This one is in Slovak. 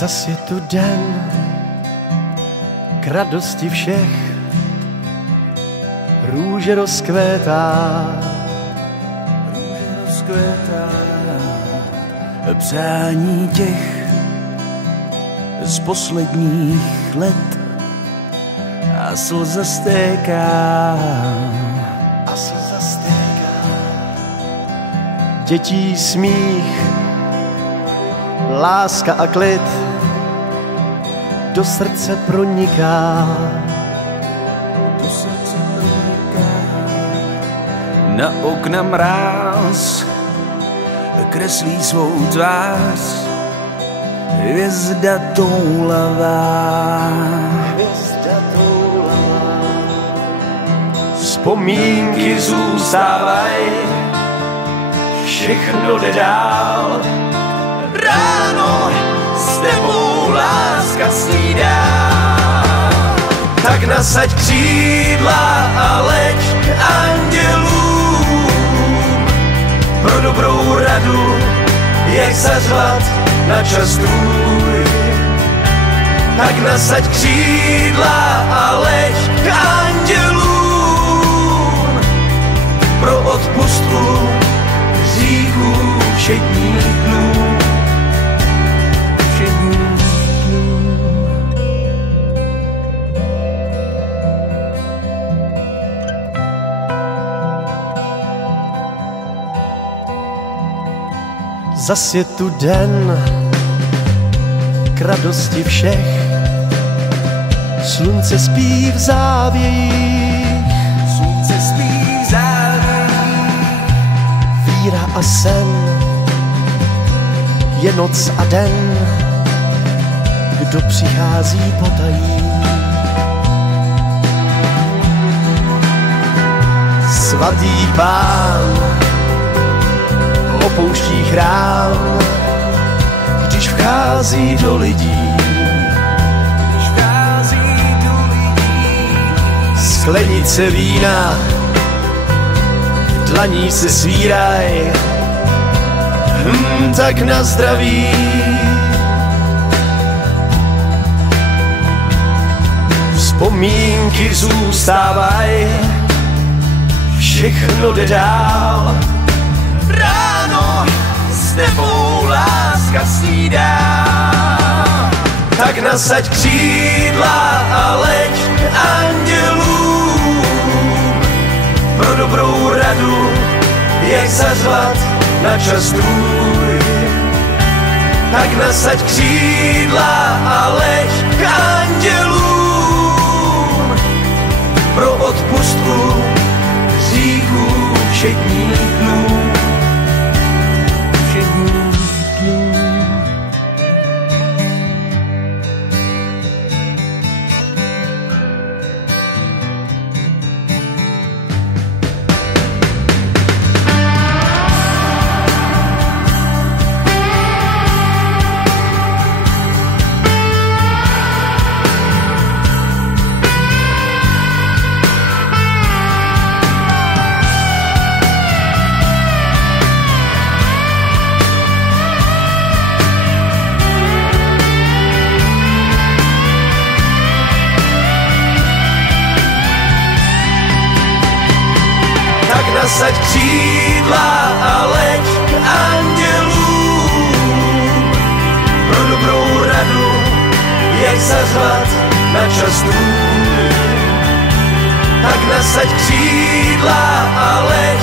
Zas je tu den k radosti všech, růže rozkvétá, přání těch z posledních let a slza stéká. Dětí smích, láska a klid do srdce proniká. Na okna mráz kreslí svou tvář hvězda toulavá. Vzpomínky zůstávají, všechno jde dál. Ráno s tebou láska snídá. Tak nasaď křídla a leď k andělům pro dobrou radu, jak zařvat na čas tvůj. Tak nasaď křídla a leď k andělům pro odpustku hříchů všedních dnů. Zas je tu den k radosti všech, slunce spí v závějích, víra a sen, je noc a den, kdo přichází potají. Svatý Pán opouští chrám, když vchází do lidí. Sklenice vína v dlaní se svíraj, tak na zdraví. Vzpomínky zůstávaj, všechno jde dál. Ráno s tebou láska snídá. Tak nasaď křídla a leď k andělům pro dobrou radu, jak zařvat na čas tvůj. Tak nasaď křídla a leď k andělům pro odpustku hříchů všedních dnů. Nasaď křídla a leď k andělům pro dobrou radu, jak zařvat na čas tvůj. Tak nasaď křídla a leď